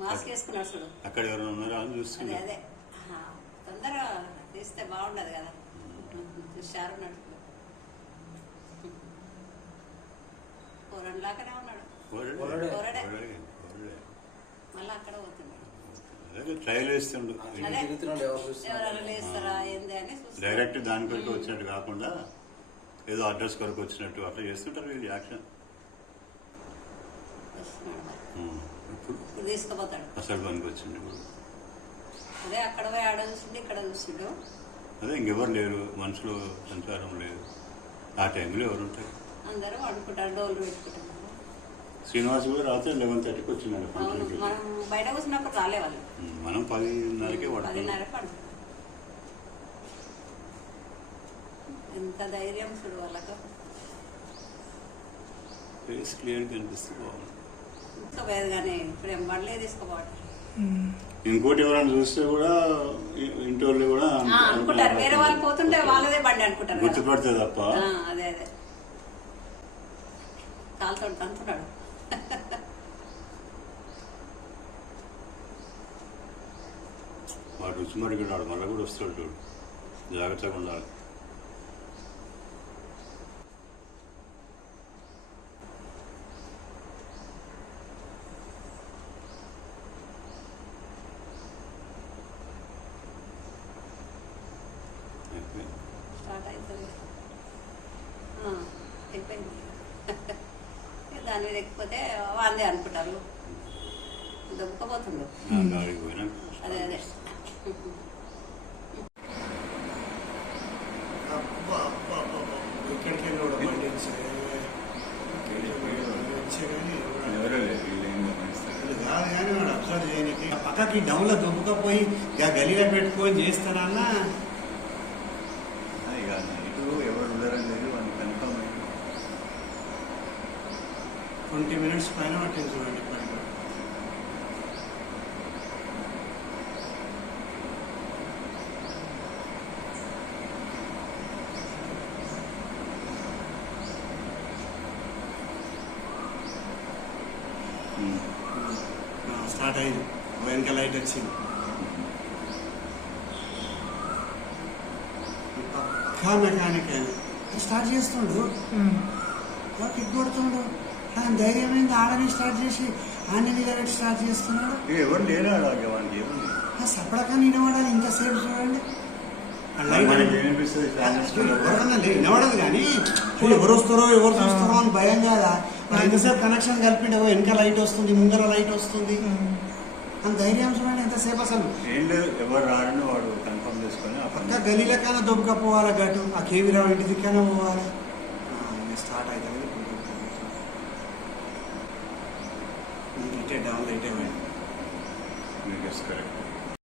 Mask వేసుకున్నాడు చూడు. అక్కడ ఎవరైనా ఉన్నారా అని చూస్తుంది. అదే తొందరగా తీస్తే బాగుండదు కదా. షారు ఉన్నాడు, లాగానే ఉన్నాడు. మళ్ళీ అక్కడ పోతున్నాడు, ట్రయల్ వేస్తుండు. ఎవరైనా లేస్తారా ఏంది అని డైరెక్ట్ దాని కొరకు వచ్చినట్టు కాకుండా ఏదో అడ్రస్ కొరకు వచ్చినట్టు అట్లా చేస్తుంటారు వీళ్ళు యాక్షన్. ఇప్పుడు తీసుకుపోతాడు. అసలు పనికి వచ్చిండు. అదే అక్కడ పోయి ఆడ చూసిండు, ఇక్కడ చూసిండు. అదే ఇంకెవరు లేరు, మనుషులు సంచారం లేదు. ఆ టైంలో ఎవరు ఉంటారు? అందరూ అనుకుంటారు, డోలు పెట్టుకుంటారు. శ్రీనివాస్ కూడా రాత్రి 11:30కి వచ్చినాడు. మనం బయట కూర్చున్నప్పుడు రాలే వాళ్ళు. మనం 10:30కే 10:30 పండు. ఎంత ధైర్యం చూడు వాళ్ళకు. ఫేస్ క్లియర్ కనిపిస్తుంది. బాగుంది. తీసుకోపోయేది కానీ ఇప్పుడు ఏం బండ్లే తీసుకోపోవడం. ఇంకోటి ఎవరైనా చూస్తే కూడా ఇంటి వాళ్ళు కూడా అనుకుంటారు, వేరే వాళ్ళు పోతుంటే వాళ్ళదే బండి అనుకుంటారు, గుర్తుపడితే తప్ప. అదే అదే కాలుతో అంటున్నాడు. వాడు రుచి మరిగినాడు, మళ్ళీ కూడా వస్తాడు. జాగ్రత్తగా ఉండాలి. స్టార్ట్ అవుతుంది, అయిపోయింది. దాని మీద ఎక్కిపోతే వాందే అనుకుంటారు, దొబ్బకపోతుండు. అదే అదే పక్కకి డౌన్లో దుబ్బకపోయి గలీలో పెట్టుకొని చేస్తానన్నా ఎవరు ఉండరని లేదు అని కన్ఫర్మ్ అయింది. 20 minutes పైన పట్టింది చూడండి. ఇప్పటికి స్టార్ట్ అయింది, వెనక లైట్ వచ్చింది. పక్కా మెకానిక్ అయినా స్టార్ట్ చేస్తుండు, కిక్ కొడుతుండు. ఆయన ధైర్యమైంది, ఆడని స్టార్ట్ చేసి ఆన్ని నిలబెట్టి స్టార్ట్ చేస్తున్నాడు. ఎవరు లేరు సపడక నిలబడాలి ఇంతసేపు చూడండి. వినబడదు కానీ ఎవరు వస్తారో ఎవరు చూస్తారో అని భయం కాదా. ఎంతసేపు కనెక్షన్ కలిపిండే వెనక లైట్ వస్తుంది, ముందర లైట్ వస్తుంది అని ధైర్యం చూడండి ఎంతసేపు. అసలు ఎవరు రారని వాడు కన్ఫర్మ్ చేసుకొని పక్క గలీలకైనా దొబ్బకపోవాలి, గటు ఆ కేవీరావు ఇంటి దిక్కైనా పోవాలి. స్టార్ట్ అవుతుంది, ఇటే డౌన్ ఇటే పోయింది. కరెక్ట్.